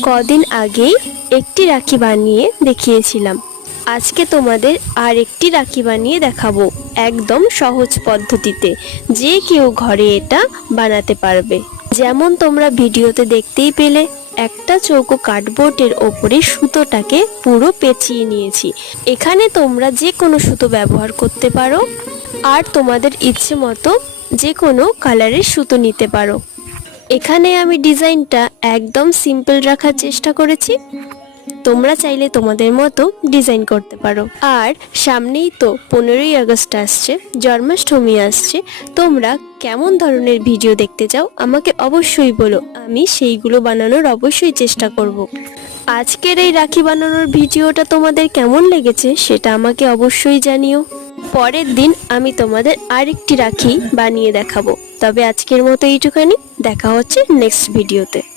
কদিন আগেই একটি রাখি বানিয়ে দেখিয়েছিলাম। আজকে তোমাদের আর একটি রাখি বানিয়ে দেখাবো, একদম সহজ পদ্ধতিতে। যে কেউ ঘরে এটা বানাতে পারবে। যেমন তোমরা ভিডিওতে দেখতেই পেলে, একটা চৌকো কার্ডবোর্ডের ওপরে সুতোটাকে পুরো পেঁচিয়ে নিয়েছি। এখানে তোমরা যে কোনো সুতো ব্যবহার করতে পারো, আর তোমাদের ইচ্ছে মতো যে কোনো কালারের সুতো নিতে পারো। এখানে আমি ডিজাইনটা একদম সিম্পল রাখার চেষ্টা করেছি। তোমরা চাইলে তোমাদের মতো ডিজাইন করতে পারো। আর সামনেই তো 15ই আগস্ট আসছে, জন্মাষ্টমী আসছে। তোমরা কেমন ধরনের ভিডিও দেখতে চাও আমাকে অবশ্যই বলো, আমি সেইগুলো বানানোর অবশ্যই চেষ্টা করব। আজকের এই রাখি বানানোর ভিডিওটা তোমাদের কেমন লেগেছে সেটা আমাকে অবশ্যই জানিও। পরের দিন আমি তোমাদের আরেকটি রাখি বানিয়ে দেখাবো। তবে আজকের মতো এইটুখানি, দেখা হচ্ছে নেক্সট ভিডিওতে।